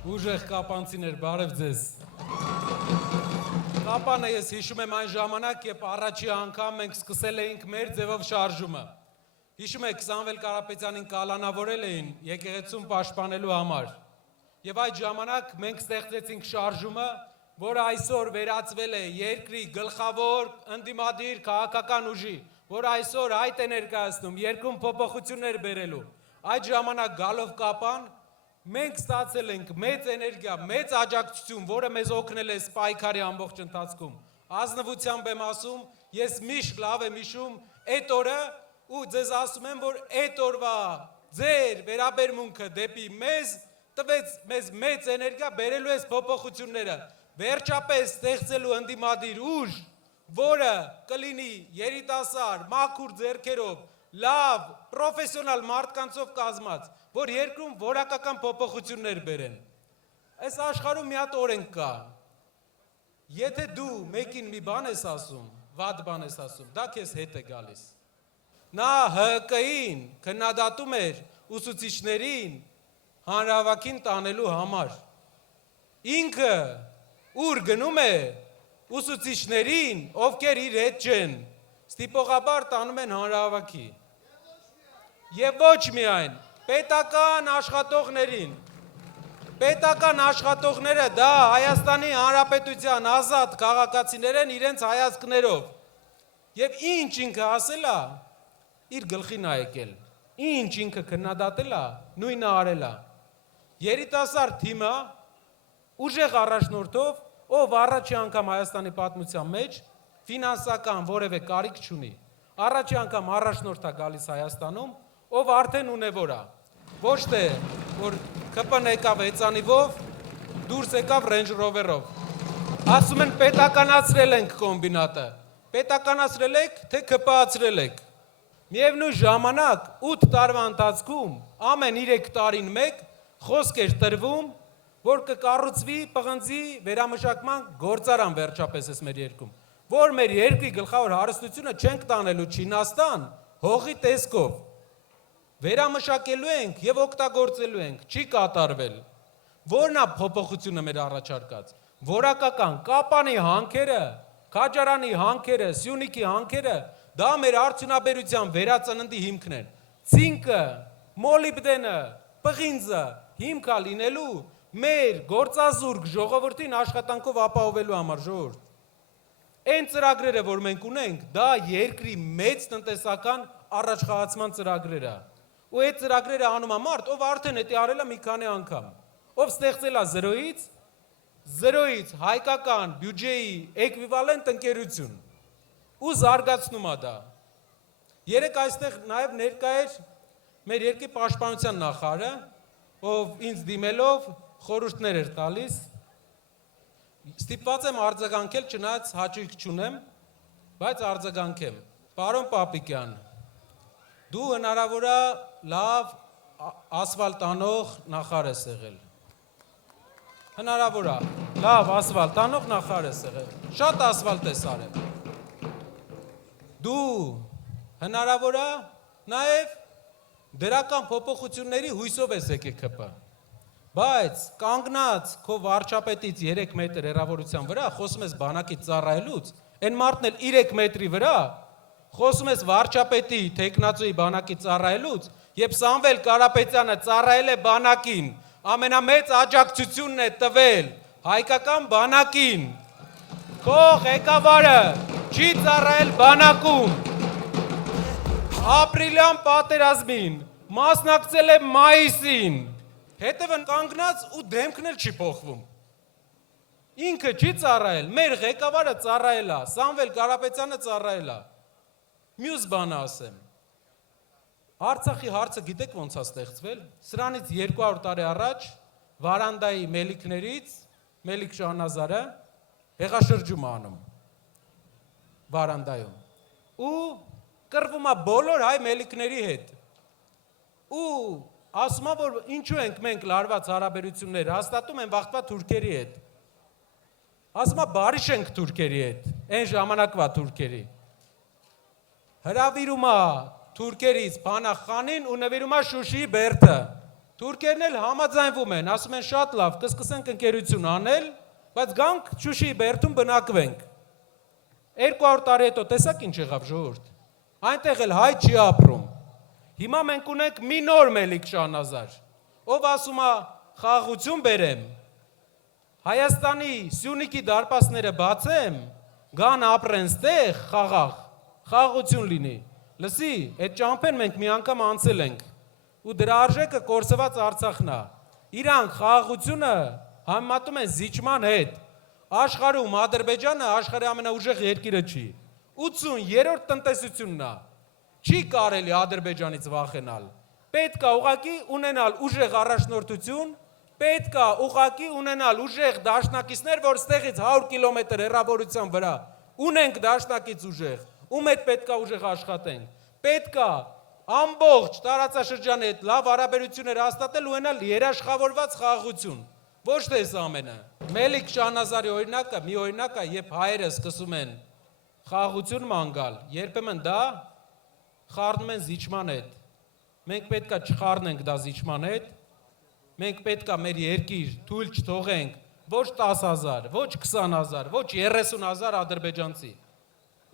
Ուժեղ կապանցիներ, բարև ձեզ։ Կապանը ես հիշում եմ այն ժամանակ, երբ առաջի անգամ մենք սկսել էինք մեր ձևով շարժումը։ Հիշում եք, Սամվել Կարապետյանին կալանավորել էին եկեղեցում պաշտպանելու համար։ Եվ այդ ժամանակ մենք ստեղծեցինք շարժումը, որը այսօր վերածվել է երկրի գլխավոր ընդդիմադիր քաղաքական ուժի, որը այսօր այդ է ներկայացնում, երկրում փոփոխություններ բերելու։ Այդ ժամանակ գալով Կապան մենք ստացել ենք մեծ էներգիա, մեծ աջակցություն, որը մեզ օգնել է պայքարի ամբողջ ընթացքում։ Ազնվությամբ եմ ասում, ես միշտ լավ եմ հիշում այդ օրը ու ձեզ ասում եմ, որ այդ օրվա ձեր վերաբերմունքը դեպի մեզ տվեց մեզ մեծ էներգիա, բերելու ես փոփոխությունները, վերջապես ստեղծելու ընդդիմադիր ուժ, որը կլինի երիտասարդ, մաքուր ձեռքերով, լավ, պրոֆեսիոնալ մարդկանցով կազմած, որ երկրում որակական փոփոխություններ բերեն։ Այս աշխարհում մի հատ օրենք կա։ Եթե դու մեկին մի բան ես ասում, վատ բան ես ասում, դա քեզ հետ է գալիս։ Նա ՀԿ-ին քննադատում էր ուսուցիչներին հանրահավաքին տանելու համար։ Ինքը ուր գնում է ուսուցիչներին, ովքեր իր հետ չեն, ստիպողաբար տանում են հանրահավաքի։ Եվ ոչ միայն պետական աշխատողներին, պետական աշխատողները դա Հայաստանի Հանրապետության ազատ քաղաքացիներ են իրենց հայացքներով։ Եվ ինչ ինքը ասել է, իր գլխին է եկել, ինչ ինքը քննադատել է, նույնը արել է։ Երիտասարդ թիմը ուժեղ առաջնորդով, ով առաջի անգամ Հայաստանի պատմության մեջ ֆինանսական որևէ կարիք չունի, առաջի անգամ առաջնորդ է գալիս Հայաստանում, ով արդեն ունևոր է, ոչ թե որ ԿՊ-ն եկավ հեծանիվով, դուրս եկավ Range Rover-ով։ Ասում են պետականացրել ենք կոմբինատը, պետականացրել եք, թե ԿՊ-ացրել եք։ Միևնույն ժամանակ 8 տարվա ընթացքում ամեն 3 տարին մեկ խոսք էր տրվում, որ կկառուցվի պղնձի վերամշակման գործարան վերջապես էս մեր երկրում, որ մեր երկրի գլխավոր հարստությունը չենք տանելու Չինաստան հողի տեսքով, վերամշակելու ենք եւ օգտագործելու ենք, չի կատարվել։ Որն է փոփոխությունը մեր առաջարկած։ Որակական Կապանի հանքերը, Քաջարանի հանքերը, Սյունիքի հանքերը, դա մեր արդյունաբերության վերածննդի հիմքն են։ Ցինկը, մոլիբդենը, պղինձը հիմք է լինելու մեր գործազուրկ ժողովրդին աշխատանքով ապահովելու համար, ժողովուրդ։ Այն ծրագրերը, որ մենք ունենք, դա երկրի մեծ տնտեսական առաջխաղացման ծրագրեր է։ Ու այդ ծրագրերը անում է մարդ, ով արդեն էտի արել է մի քանի անգամ, ով ստեղծել է զրոյից հայկական բյուջեի էկվիվալենտ ընկերություն ու զարգացնում է դա։ Երեք այստեղ նաև ներկա էր մեր երկրի պաշտպանության նախարարը, ով ինձ դիմելով խորհուրդներ էր տալիս, ստիպված եմ արձագանքել, չնայած հաճույք չունեմ, բայց արձագանքեմ։ Պարոն Պապիկյան, դու հնարավոր է լավ ասֆալտ անող նախարար ես եղել։ Հնարավոր է լավ ասֆալտ անող նախարար ես եղել։ Շատ ասֆալտ ես արել։ Դու հնարավոր է նաև դրական փոփոխությունների հույսով ես եկել ԿՊ։ Բայց կանգնած քո վարչապետից 3 մետր հեռավորության վրա խոսում ես բանակի ծառայելուց, այն մարդն էլ 3 մետրի վրա խոսում ես վարչապետի տեխնացուի բանակի ծառայելուց, երբ Սամվել Կարապետյանը ծառայել է բանակին, ամենամեծ աջակցությունն է տվել հայկական բանակին։ Քո ղեկավարը չի ծառայել բանակում։ Ապրիլյան պատերազմին մասնակցել է մայիսին։ Հետևն կանգնած ու դեմքն էլ չի փոխվում։ Ինքը չի ծառայել, մեր ղեկավարը ծառայել է, Սամվել Կարապետյանը ծառայել է։ Մյուս բանը ասեմ։ Արցախի հարցը գիտեք ոնց է ստեղծվել։ Սրանից 200 տարի առաջ Վարանդայի մելիքներից Մելիք Շահնազարը հեղաշրջում է անում Վարանդայում ու կռվում է բոլոր հայ մելիքների հետ։ Ու ասում է, որ ինչու ենք մենք լարված հարաբերություններ հաստատում են վաղտվա թուրքերի հետ։ Ասում է, բարի շենք թուրքերի հետ, այն ժամանակվա թուրքերի։ Հրավիրում է թուրքերից Փանախանին ու նվիրում է Շուշիի բերդը։ Թուրքերն էլ համաձայնվում են, ասում են շատ լավ, կսկսենք ընկերություն անել, բայց գանք Շուշիի բերդում բնակվենք։ 200 տարի հետո տեսակ ինչ եղավ ժողովուրդ։ Այնտեղ էլ հայ չի ապրում։ Հիմա մենք ունենք մի նոր Մելիք Շահնազար, ով ասում է խաղաղություն բերեմ, Հայաստանի Սյունիքի դարպասները բացեմ, գան ապրեն ստեղ խաղաղություն լինի։ Լսի, այդ ճամփեն մենք մի անգամ անցել ենք, ու դրա արժեքը կորսված Արցախն է։ Իրանք խաղաղությունը համեմատում են զիջման հետ։ Աշխարհում Ադրբեջանը աշխարհի ամենաուժեղ երկիրը չի։ 83-րդ տնտեսությունն է։ Չի կարելի Ադրբեջանից վախենալ։ Պետք է ուղղակի ունենալ ուժեղ առաջնորդություն, պետք է ուղղակի ունենալ ուժեղ դաշնակիցներ, որ ստեղից 100 կիլոմետր հեռավորության վրա ունենք դաշնակից ուժեղ, ում հետ պետք է ուժեղ աշխատենք։ Պետք է ամբողջ տարածաշրջանի հետ լավ հարաբերություններ հաստատել ու ունենալ երաշխավորված խաղաղություն։ Ոչ թե այս ամենը։ Մելիք Շահնազարի օրինակը մի օրինակ է, երբ հայերը սկսում են խաղաղություն ման գալ, երբեմն դա խառնում են զիջման հետ։ Մենք պետք է չխառնենք դա զիջման հետ։ Մենք պետք է մեր երկիր թույլ չթողենք ոչ 10,000, ոչ 20,000, ոչ 30,000 ադրբեջանցի,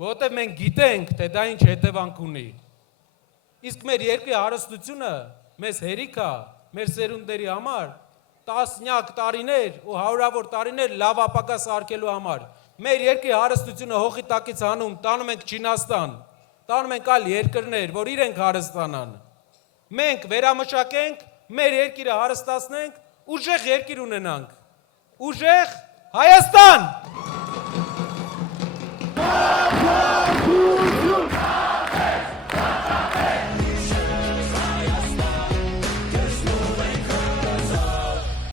որովհետև մենք գիտենք, թե դա ինչ հետևանք ունի։ Իսկ մեր երկրի հարստությունը մեզ հերիք է, մեր սերունդների համար, տասնյակ տարիներ ու հարյուրավոր տարիներ լավ ապագա սարքելու համար։ Մեր երկրի հարստությունը հողի տակից հանում, տանում ենք Չինաստան, տանում ենք այլ երկրներ, որ իրենք հարստանան։ Մենք վերամշակենք, մեր երկիրը հարստացնենք, ուժեղ երկիր ունենանք։ Ուժեղ Հայաստան։